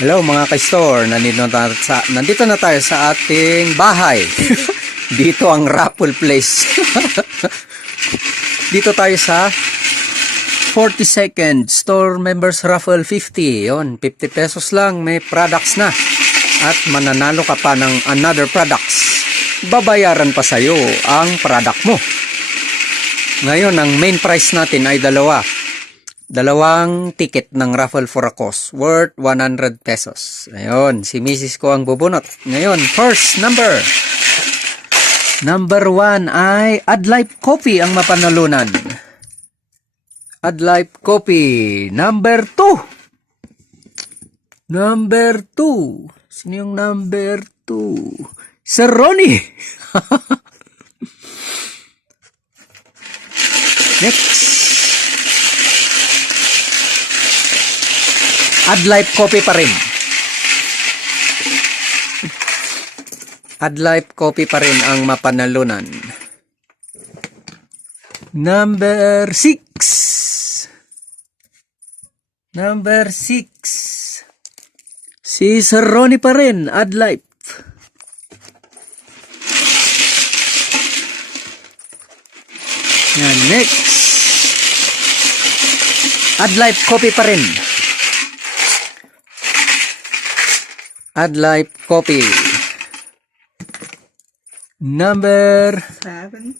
Hello mga ka-store, nandito na tayo sa ating bahay. Dito ang raffle place. Dito tayo sa 42nd Store Members Raffle 50. Yon, 50 pesos lang, may products na. At mananalo ka pa ng another products. Babayaran pa sa'yo ang product mo. Ngayon, ang main prize natin ay dalawang ticket ng raffle for a cause worth 100 pesos. Ngayon, si Mrs. ko ang bubunot. Ngayon, first number 1 ay Adlife Coffee ang mapanalunan. Adlife Coffee. Number 2. Sino yung number 2? Sir Ronnie. Next. Adlife Coffee pa rin. Adlife Coffee pa rin ang mapanalunan. Number 6. Si Sir Ronnie pa rin, Adlife. Yan, next. Adlife Coffee pa rin. Adlife Coffee. Number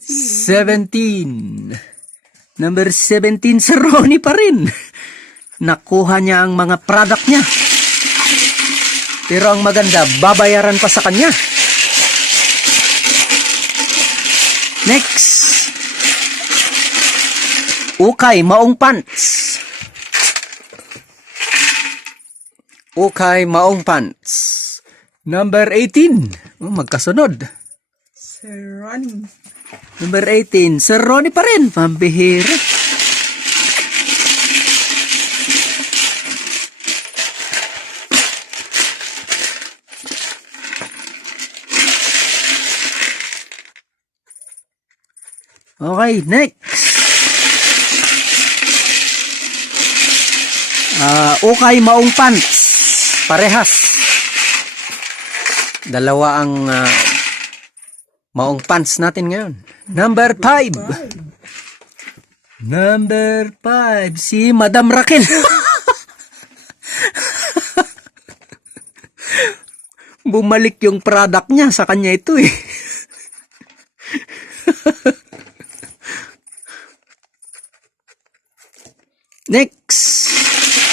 17. Number 17, Sir Ronnie pa rin. Nakuha niya ang mga product niya. Pero ang maganda, babayaran pa sa kanya. Next. Ukay Maong Pants. Ukay Maong Pants. Number 18. Oh, magkasunod. Sir Ronnie. Number 18. Sir Ronnie pa rin. Pambihira. Okay, next. Ukay Maong Pants. Parehas. Dalawa ang maong pants natin ngayon. Number 5. Number 5. Si Madam Raquel. Bumalik yung product niya. Sa kanya ito eh. Next.